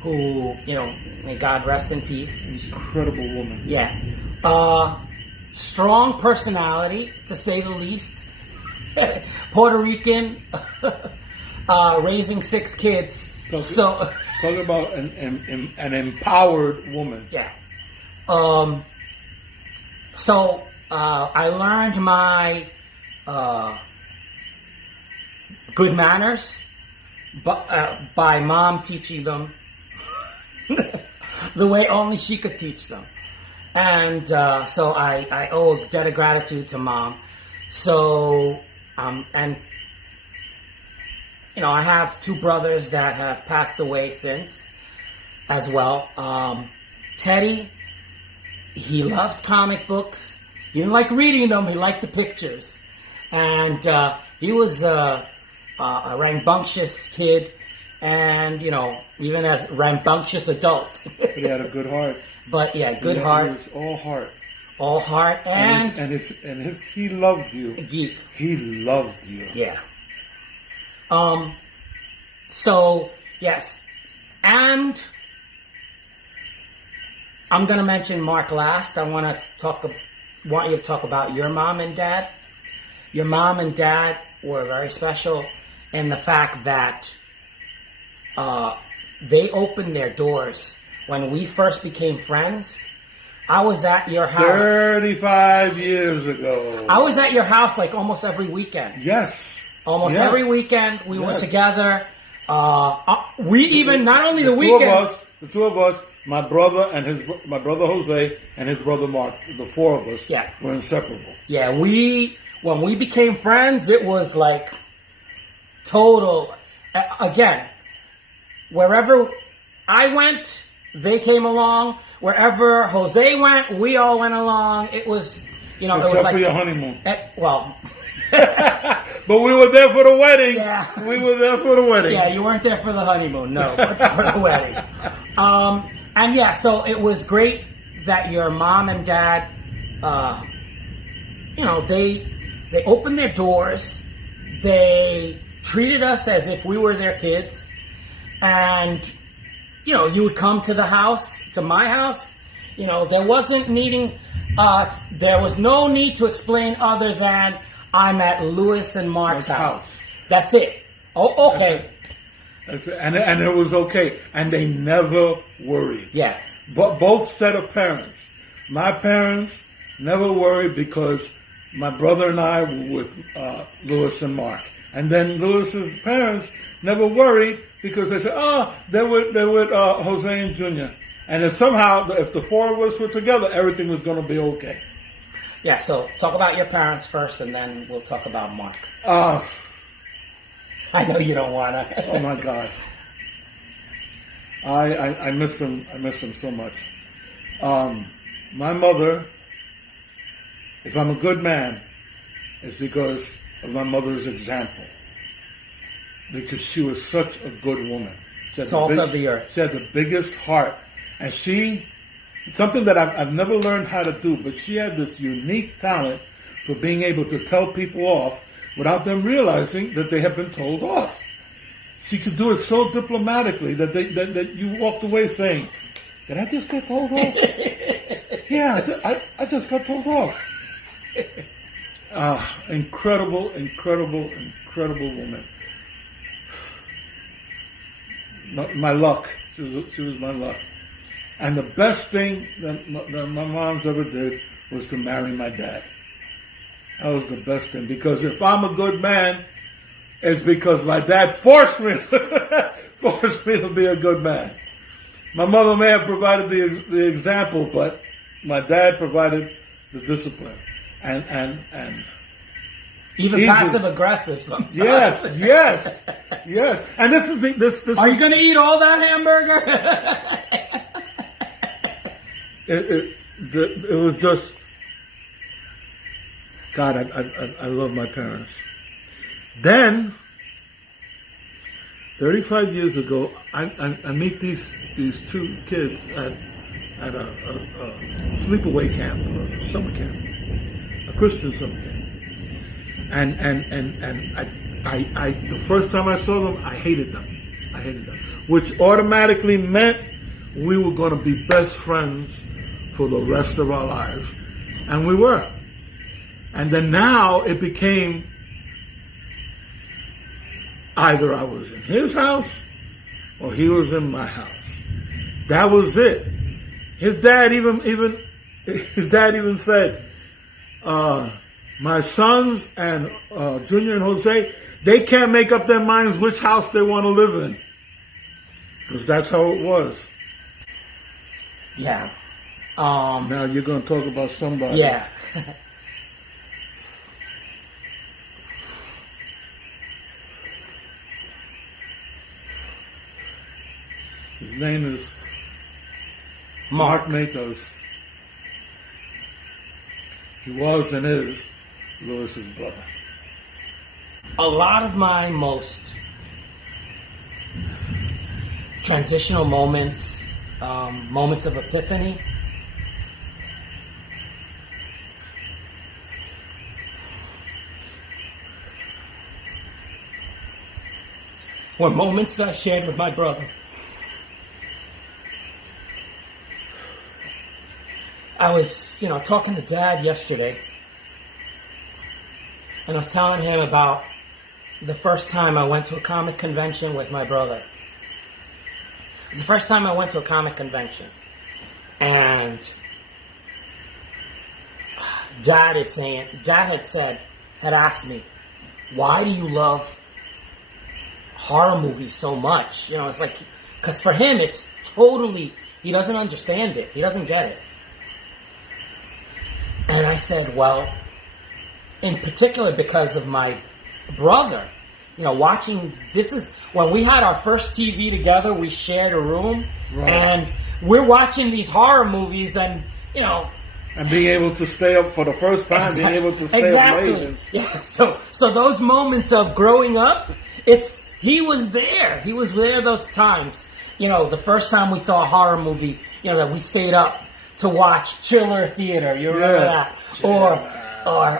who, may God rest in peace. Incredible woman. Yeah. Strong personality, to say the least. Puerto Rican, raising 6 kids. Talk about an empowered woman. Yeah. So I learned my good manners by mom teaching them the way only she could teach them. And so I owe a debt of gratitude to mom. So, and, I have 2 brothers that have passed away since as well. Teddy, he loved comic books. He didn't like reading them. He liked the pictures. And he was a rambunctious kid and, even a rambunctious adult. But he had a good heart. But, yeah, good heart. He was all heart. All heart. And if he loved you, GEEK. He loved you. Yeah. So, yes. And I'm going to mention Mark last. I want to talk want you to talk about your mom and dad. Your mom and dad were very special in the fact that they opened their doors when we first became friends. I was at your house 35 years ago. I was at your house like almost every weekend. Yes. Almost Yes. every weekend we were Yes. together. We even not only the weekends. The two of us, my brother Jose and his brother Mark, the four of us, Yeah. were inseparable. Yeah, when we became friends, it was like total. Again, wherever I went, they came along. Wherever Jose went, we all went along. It was, it was Except like for your honeymoon. well, But we were there for the wedding. Yeah. We were there for the wedding. yeah, you weren't there for the honeymoon, no, but for the wedding. And yeah, so it was great that your mom and dad, they opened their doors. They treated us as if we were their kids. And, you would come to the house, to my house. There was no need to explain other than I'm at Louis and Mark's house. That's it. Oh, okay. That's it. And it was okay. And they never worried. Yeah. But both set of parents. My parents never worried because my brother and I were with Louis and Mark. And then Louis's parents never worried because they said, they're with Jose and Junior. And if the four of us were together, everything was going to be okay. Yeah, so talk about your parents first, and then we'll talk about Mark. I know you don't want to. Oh, my God. I missed them. I missed them so much. My mother, if I'm a good man, it's because of my mother's example. Because she was such a good woman. She had Salt of the earth. She had the biggest heart. And something that I've never learned how to do, but she had this unique talent for being able to tell people off without them realizing that they have been told off. She could do it so diplomatically that you walked away saying, "Did I just get told off?" Yeah, I just got told off. Incredible woman. My luck. She was my luck. And the best thing that my mom's ever did was to marry my dad. That was the best thing. Because if I'm a good man, it's because my dad forced me to be a good man. My mother may have provided the example, but my dad provided the discipline. And Even passive aggressive sometimes. Yes. And this is this. Are you going to eat all that hamburger? It was just, God, I love my parents. Then, 35 years ago, I meet these two kids at a sleepaway camp, a summer camp, a Christian summer camp. And I the first time I saw them, I hated them, which automatically meant we were going to be best friends for the rest of our lives. And we were. And then now it became either I was in his house or he was in my house. That was it. His dad even said, my sons and Junior and Jose, they can't make up their minds which house they want to live in. Because that's how it was. Yeah. Now you're going to talk about somebody. Yeah. His name is Mark. Mark Matos. He was and is Louis's brother. A lot of my most transitional moments, moments of epiphany, were moments that I shared with my brother. I was, talking to Dad yesterday, and I was telling him about the first time I went to a comic convention with my brother. It was the first time I went to a comic convention. And Dad had asked me, why do you love horror movies so much? It's like, because for him, it's totally, he doesn't understand it. He doesn't get it. And I said, well, in particular because of my brother, watching, this is, when we had our first TV together, we shared a room, right. And we're watching these horror movies and, and being able to stay up for the first time, being able to stay up late. Yeah, so those moments of growing up, he was there. He was there those times. The first time we saw a horror movie, that we stayed up to watch Chiller Theater. You remember that?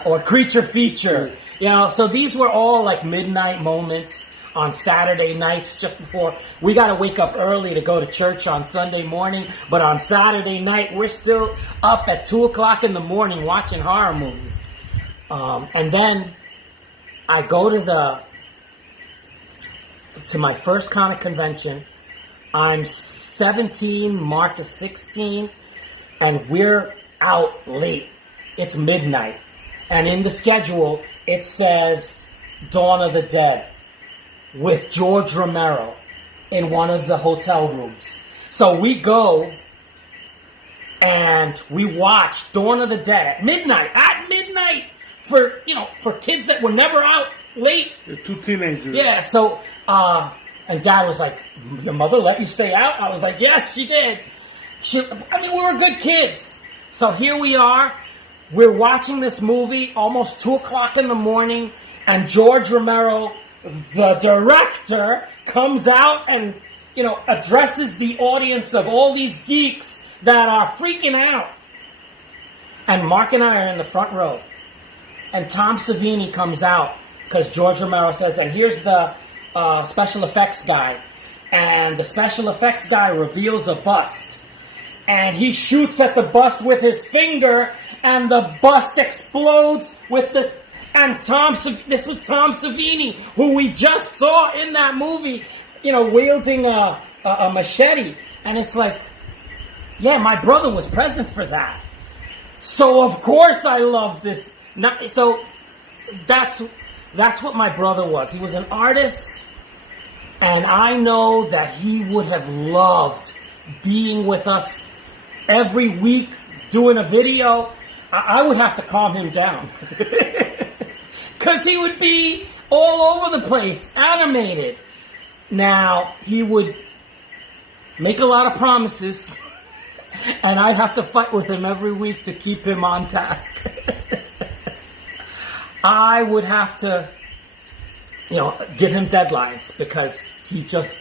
Or Creature Feature. So these were all like midnight moments on Saturday nights just before. We got to wake up early to go to church on Sunday morning, but on Saturday night, we're still up at 2 o'clock in the morning watching horror movies. And then I go to my first comic convention. I'm 17, Mark is 16, and we're out late. It's midnight. And in the schedule, it says Dawn of the Dead with George Romero in one of the hotel rooms. So we go and we watch Dawn of the Dead at midnight. For kids that were never out late. They're two teenagers. Yeah, so and Dad was like, your mother let you stay out? I was like, yes, she did. We were good kids. So here we are. We're watching this movie almost 2 o'clock in the morning, and George Romero, the director, comes out and, addresses the audience of all these geeks that are freaking out. And Mark and I are in the front row. And Tom Savini comes out because George Romero says, and here's the special effects guy. And the special effects guy reveals a bust. And he shoots at the bust with his finger, and the bust explodes with the... And this was Tom Savini, who we just saw in that movie, wielding a machete. And it's like, yeah, my brother was present for that. So of course I love this. So that's what my brother was. He was an artist, and I know that he would have loved being with us every week doing a video. I would have to calm him down. Because he would be all over the place, animated. Now, he would make a lot of promises, and I'd have to fight with him every week to keep him on task. I would have to, give him deadlines, because he just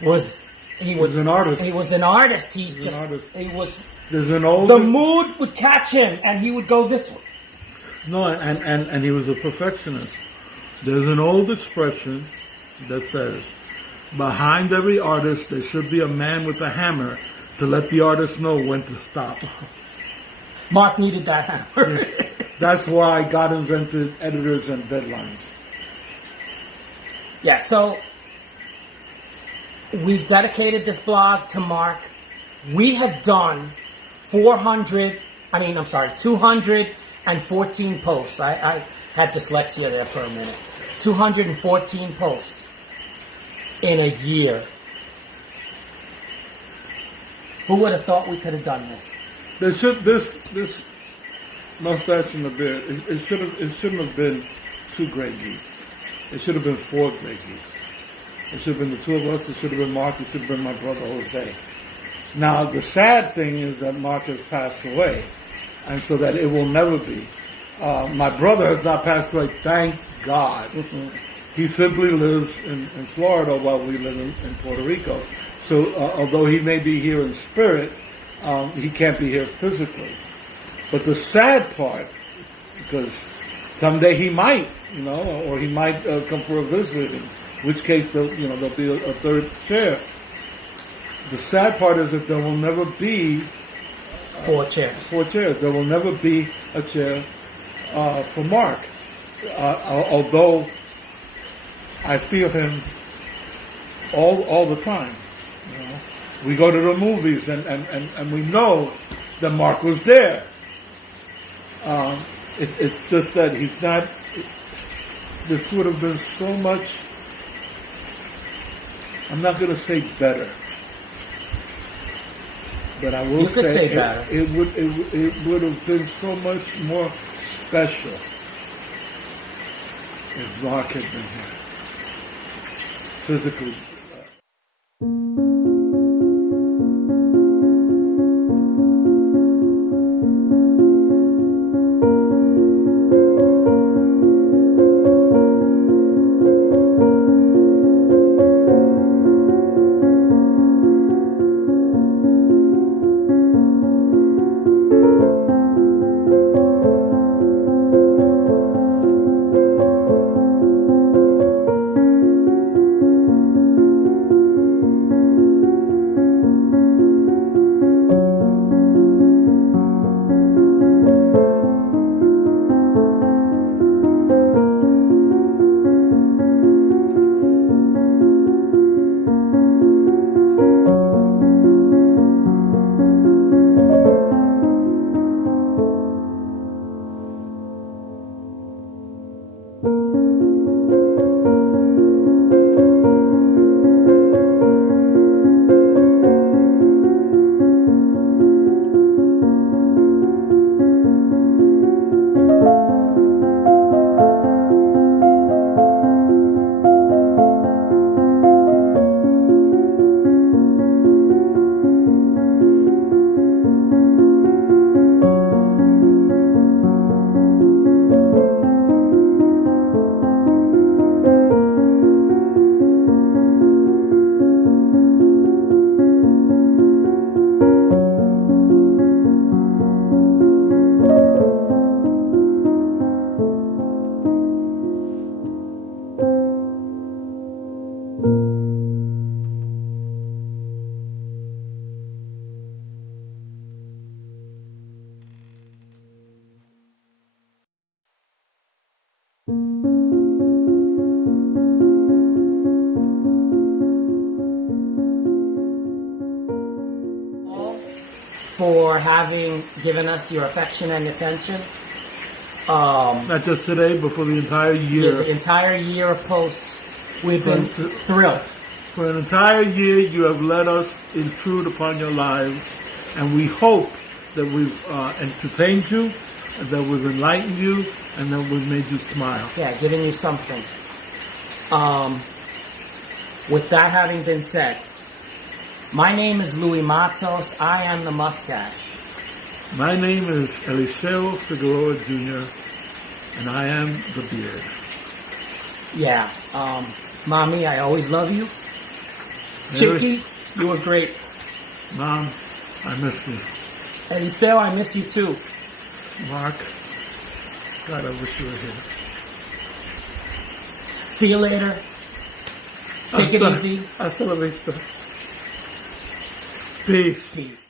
was... He was an artist. He was an artist. The mood would catch him, and he would go this way. No, and he was a perfectionist. There's an old expression that says, behind every artist there should be a man with a hammer to let the artist know when to stop. Mark needed that hammer. Yeah. That's why God invented editors and deadlines. Yeah, so we've dedicated this blog to Mark. We have done 214 posts. I had dyslexia there for a minute. 214 posts in a year. Who would have thought we could have done this? This Mustache and the Beard, it shouldn't have been 2 great geeks. It should have been 4 great geeks. It should have been the 2 of us. It should have been Mark. It should have been my brother Jose. Now, the sad thing is that Mark has passed away, and so that it will never be. My brother has not passed away, thank God. Mm-hmm. He simply lives in Florida while we live in Puerto Rico. So although he may be here in spirit, he can't be here physically. But the sad part, because someday he might, or he might come for a visit, in which case there'll be a third chair. The sad part is that there will never be 4 chairs. 4 chairs. There will never be a chair for Mark. Although I feel him all the time. You know? We go to the movies and we know that Mark was there. It's just that he's not. This would have been so much. I'm not going to say better, but I will You could say better. It would have been so much more special if Mark had been here physically. For having given us your affection and attention. Not just today, but for the entire year. The entire year of posts, we've been thrilled. For an entire year, you have let us intrude upon your lives, and we hope that we've entertained you, that we've enlightened you, and that we've made you smile. Yeah, giving you something. With that having been said, my name is Louis Matos. I am the Mustache. My name is Eliseo Figueroa Jr., and I am the Beard. Yeah, Mommy, I always love you. Chicky, you were great. Mom, I miss you. Eliseo, I miss you too. Mark, God, I wish you were here. See you later. Take it easy. Hasta la vista. Peace. Peace.